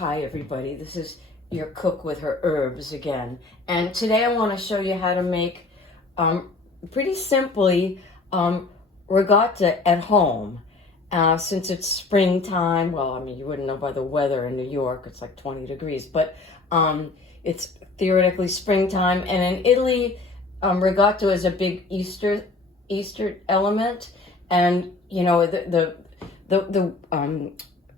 Hi everybody, this is your cook with her herbs again. And today I want to show you how to make, pretty simply, ricotta at home. Since it's springtime, well, I mean, you wouldn't know by the weather in New York, it's like 20 degrees, but it's theoretically springtime. And in Italy, ricotta is a big Easter element. And, you know, the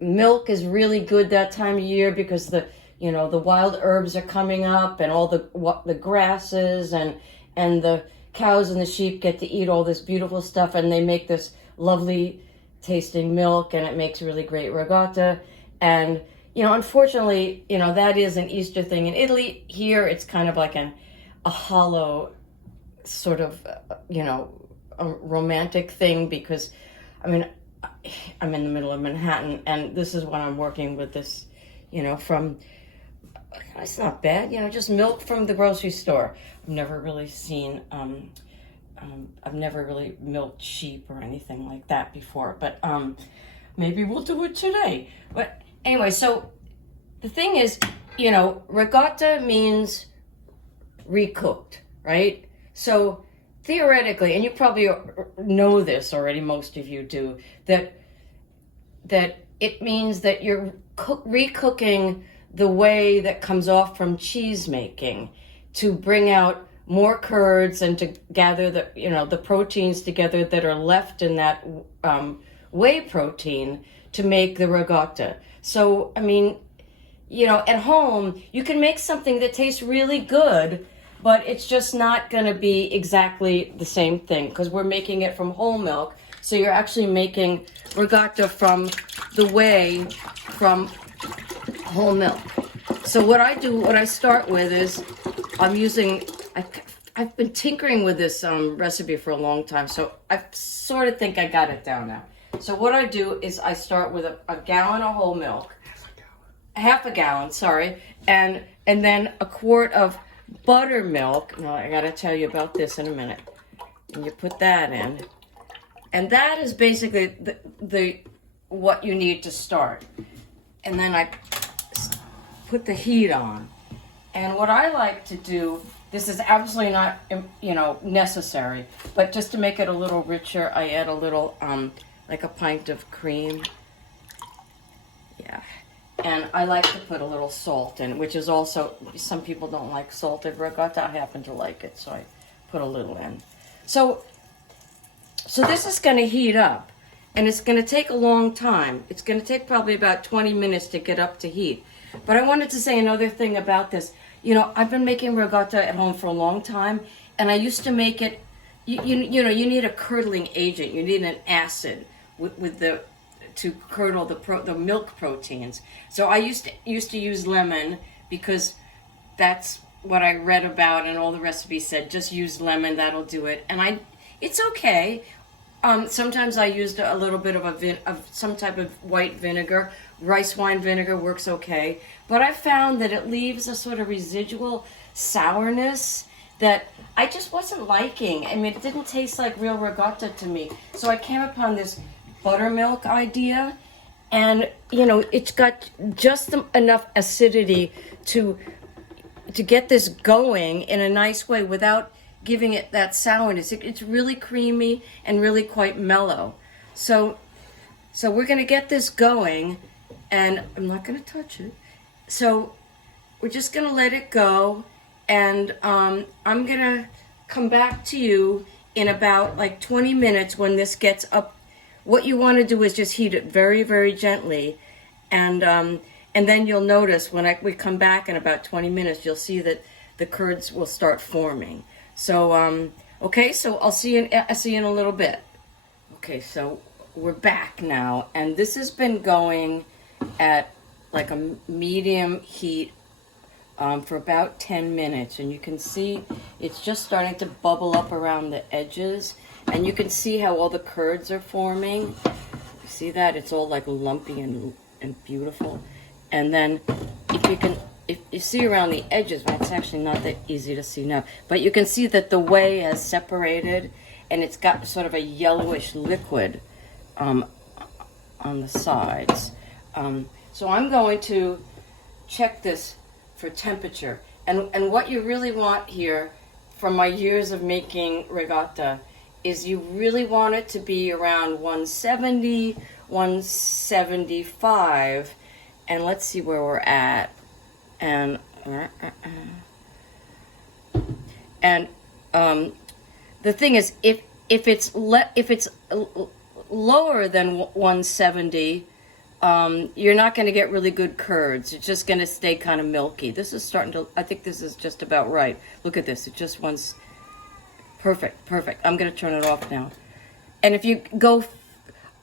milk is really good that time of year because the wild herbs are coming up and all the grasses and the cows and the sheep get to eat all this beautiful stuff, and they make this lovely tasting milk, and it makes really great ricotta. And unfortunately, that is an Easter thing in Italy. Here it's kind of like a hollow sort of a romantic thing, because I mean, I'm in the middle of Manhattan, and this is what I'm working with. This, from, it's not bad, just milk from the grocery store. I've never really seen, I've never really milked sheep or anything like that before, but maybe we'll do it today. But anyway, so the thing is, ricotta means recooked, right? So theoretically, and you probably know this already, most of you do, that it means that you're recooking the whey that comes off from cheese making to bring out more curds and to gather the proteins together that are left in that whey protein to make the ricotta. So, I mean, at home, you can make something that tastes really good, but it's just not going to be exactly the same thing because we're making it from whole milk. So you're actually making ricotta from the whey from whole milk. So what I start with is I've been tinkering with this recipe for a long time, so I sort of think I got it down now. So what I do is I start with a gallon of whole milk, half a gallon, sorry, and then a quart of buttermilk. Now I gotta tell you about this in a minute. And you put that in, and that is basically the what you need to start. And then I put the heat on. And what I like to do, this is absolutely not necessary, but just to make it a little richer, I add a little like a pint of cream. Yeah. And I like to put a little salt in, which is also, some people don't like salted ricotta. I happen to like it, so I put a little in. So this is going to heat up, and it's going to take a long time. It's going to take probably about 20 minutes to get up to heat. But I wanted to say another thing about this. I've been making ricotta at home for a long time, and I used to make it, you need a curdling agent. You need an acid to curdle the milk proteins. So I used to use lemon because that's what I read about, and all the recipes said just use lemon, that'll do it. And it's okay. Sometimes I used a little bit of some type of white vinegar. Rice wine vinegar works okay, but I found that it leaves a sort of residual sourness that I just wasn't liking. I mean, it didn't taste like real ricotta to me. So I came upon this buttermilk idea, and it's got just enough acidity to get this going in a nice way without giving it that sourness. It's really creamy and really quite mellow. So we're going to get this going, and I'm not going to touch it. So we're just going to let it go, and I'm going to come back to you in about like 20 minutes when this gets up. What you want to do is just heat it very, very gently, and then you'll notice when we come back in about 20 minutes, you'll see that the curds will start forming. So okay, so I'll see you in a little bit. Okay, so we're back now, and this has been going at like a medium heat for about 10 minutes, and you can see it's just starting to bubble up around the edges, and you can see how all the curds are forming. You see that? It's all like lumpy and beautiful. And then if you see around the edges, well, it's actually not that easy to see now, but you can see that the whey has separated, and it's got sort of a yellowish liquid on the sides. So I'm going to check this for temperature. And what you really want here, from my years of making ricotta, is you really want it to be around 170, 175. And let's see where we're at. And the thing is, if it's lower than 170, you're not going to get really good curds. It's just going to stay kind of milky. This is starting to, I think this is just about right. Look at this. It just wants, perfect. I'm going to turn it off now. And if you go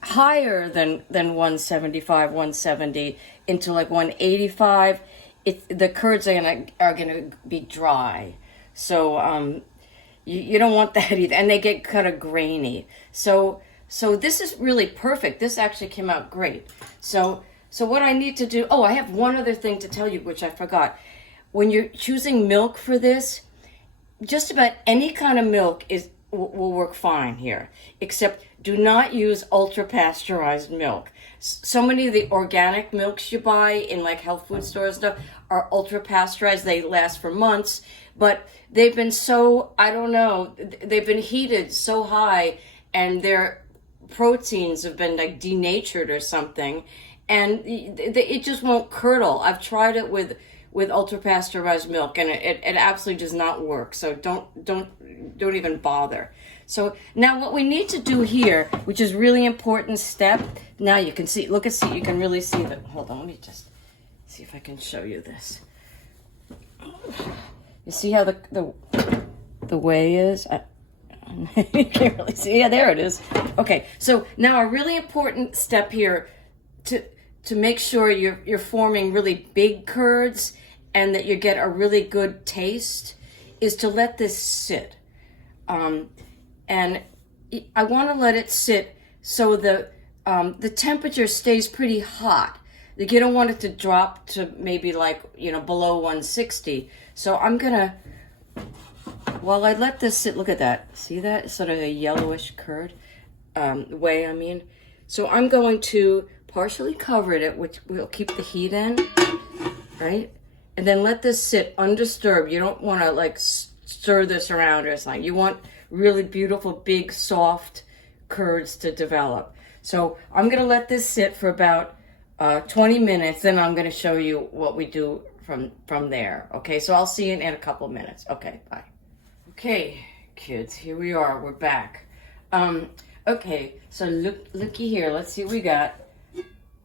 higher than 175, 170 into like 185, the curds are gonna be dry. So you don't want that either, and they get kind of grainy. So this is really perfect. This actually came out great. So what I need to do, I have one other thing to tell you, which I forgot. When you're choosing milk for this, just about any kind of milk will work fine here, except do not use ultra pasteurized milk. So many of the organic milks you buy in like health food stores and stuff are ultra pasteurized. They last for months, but they've been they've been heated so high, and their proteins have been like denatured or something, and it just won't curdle. I've tried it with ultra pasteurized milk, and it absolutely does not work. So don't even bother. So now what we need to do here, which is really important step, now you can see, you can really see that. Hold on, let me just see if I can show you this. You see how the whey is? You can't really see. Yeah, there it is. Okay, so now a really important step here to make sure you're forming really big curds and that you get a really good taste is to let this sit. And I want to let it sit so the temperature stays pretty hot. Like, you don't want it to drop to maybe below 160. So I'm gonna, while I let this sit, look at that. See that? It's sort of a yellowish curd, whey, I mean. So I'm going to partially cover it, which will keep the heat in, right? And then let this sit undisturbed. You don't want to stir this around or something. You want really beautiful, big, soft curds to develop. So I'm going to let this sit for about 20 minutes. Then I'm going to show you what we do from there. Okay, so I'll see you in a couple minutes. Okay, bye. Okay, kids, here we are. We're back. Okay, so looky here. Let's see what we got.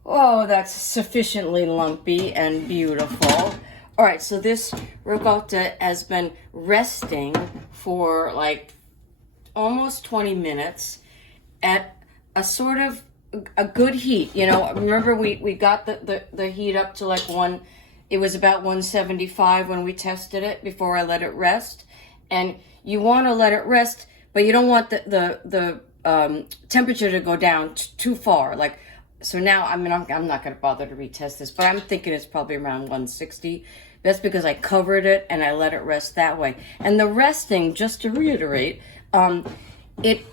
Oh, that's sufficiently lumpy and beautiful. All right, so this ricotta has been resting for almost 20 minutes at a sort of a good heat. Remember we got the heat up to it was about 175 when we tested it before I let it rest. And you want to let it rest, but you don't want the temperature to go down too far. So now, I'm not going to bother to retest this, but I'm thinking it's probably around 160. That's because I covered it and I let it rest that way. And the resting, just to reiterate, it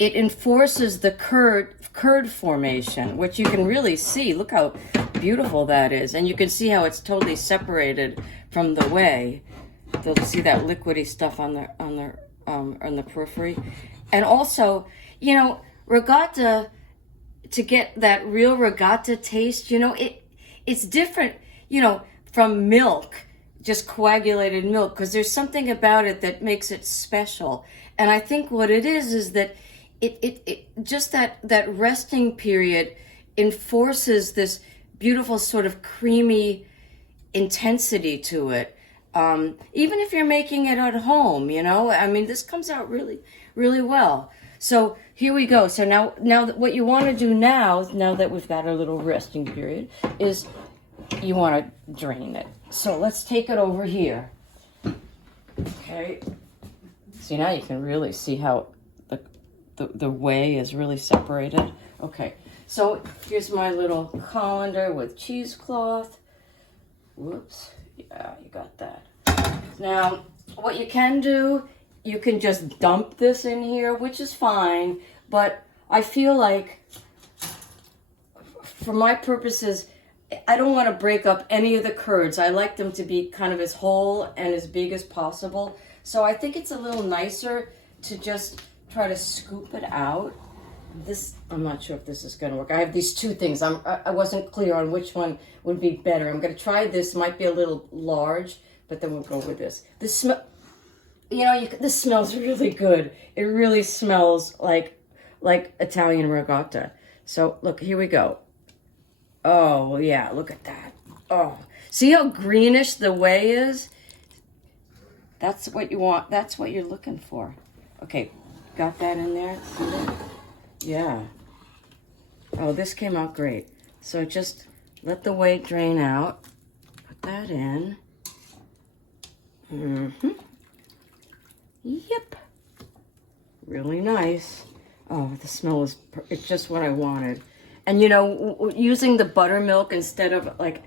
enforces the curd formation, which you can really see. Look how beautiful that is, and you can see how it's totally separated from the whey. They'll see that liquidy stuff on the periphery, and also, ricotta, to get that real ricotta taste, it's different, from milk, just coagulated milk, because there's something about it that makes it special. And I think what it is that it just that resting period enforces this beautiful sort of creamy intensity to it. Even if you're making it at home, this comes out really, really well. So here we go. So now what you want to do now that we've got a little resting period, is you want to drain it. So let's take it over here. Okay. See, now you can really see how the whey is really separated. Okay. So here's my little colander with cheesecloth. Whoops. Yeah, you got that. Now, what you can do, you can just dump this in here, which is fine, but I feel like, for my purposes, I don't want to break up any of the curds. I like them to be kind of as whole and as big as possible. So I think it's a little nicer to just try to scoop it out. This, I'm not sure if this is going to work. I have these two things. I wasn't clear on which one would be better. I'm going to try this. Might be a little large, but then we'll go with this. This smell, this smells really good. It really smells like Italian ricotta. So look, here we go. Oh yeah, look at that. Oh, see how greenish the whey is? That's what you want. That's what you're looking for. Okay, got that in there. See that? Yeah. Oh, this came out great. So just let the whey drain out. Put that in. Yep. Really nice. Oh, the smell is, it's just what I wanted. And using the buttermilk instead of like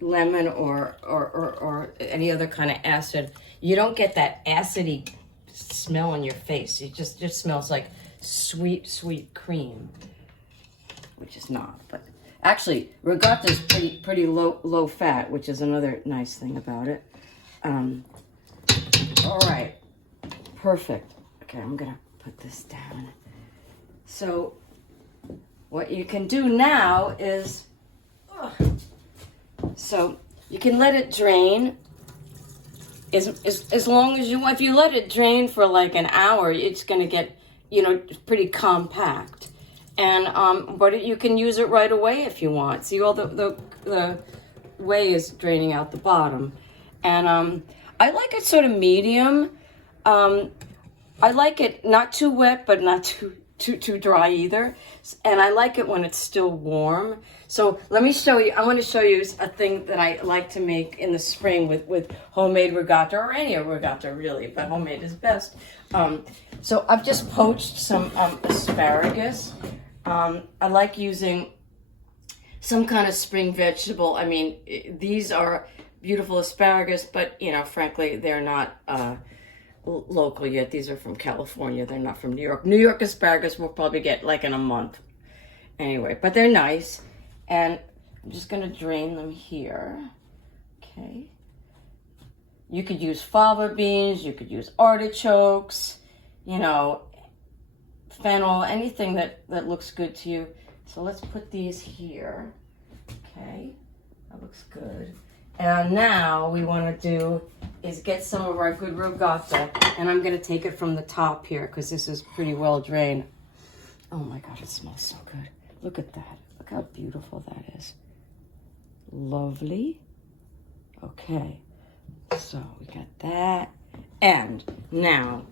lemon or any other kind of acid, you don't get that acidy smell on your face. It just smells like sweet cream, which is not. But actually, ricotta is pretty low fat, which is another nice thing about it. All right, perfect. Okay, I'm gonna put this down. So what you can do now is, so you can let it drain as long as you want. If you let it drain for like an hour, it's gonna get, pretty compact. And but you can use it right away if you want. See, all the whey is draining out the bottom. And I like it sort of medium. I like it not too wet, but not too dry either. And I like it when it's still warm. So let me show you. I want to show you a thing that I like to make in the spring with homemade ricotta, or any ricotta really, but homemade is best. So I've just poached some asparagus. I like using some kind of spring vegetable. I mean, these are beautiful asparagus, but frankly, they're not local yet. These are from California. They're not from New York. New York asparagus we'll probably get like in a month. Anyway, but they're nice. And I'm just going to drain them here. Okay. You could use fava beans. You could use artichokes. Fennel, anything that looks good to you. So let's put these here. Okay. That looks good. And now we want to do is get some of our good ricotta, and I'm going to take it from the top here because this is pretty well drained. Oh my God, it smells so good. Look at that. Look how beautiful that is. Lovely. Okay, so we got that. And now,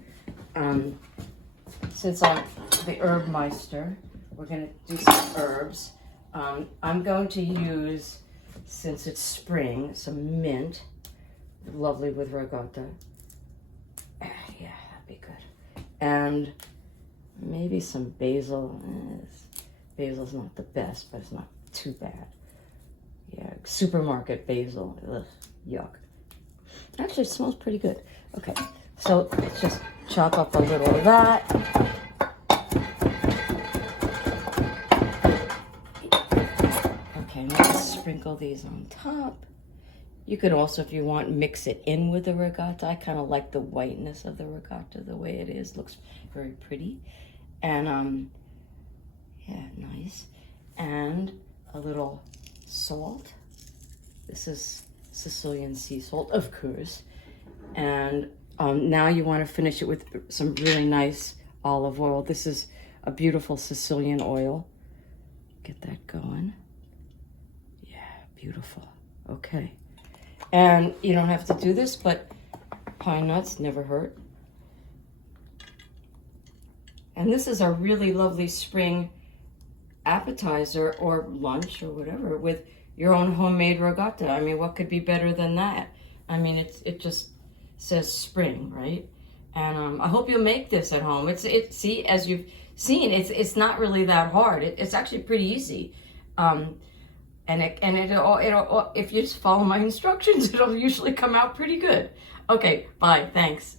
since I'm the herb meister, we're going to do some herbs. I'm going to use, since it's spring, some mint. Lovely with ricotta. Yeah, that'd be good. And maybe some basil. Basil's not the best, but it's not too bad. Yeah, supermarket basil. Ugh, yuck. Actually, it smells pretty good. Okay, so let's just chop up a little of that. Okay, let's sprinkle these on top. You could also, if you want, mix it in with the ricotta. I kind of like the whiteness of the ricotta the way it is. Looks very pretty. And, yeah, nice. And a little salt. This is Sicilian sea salt, of course. And now you want to finish it with some really nice olive oil. This is a beautiful Sicilian oil. Get that going. Yeah, beautiful. Okay. And you don't have to do this, but pine nuts never hurt. And this is a really lovely spring appetizer or lunch or whatever with your own homemade ricotta. I mean, what could be better than that? I mean, it just says spring, right? And I hope you'll make this at home. See, as you've seen, it's not really that hard. It's actually pretty easy. And it'll, if you just follow my instructions, it'll usually come out pretty good. Okay, bye, thanks.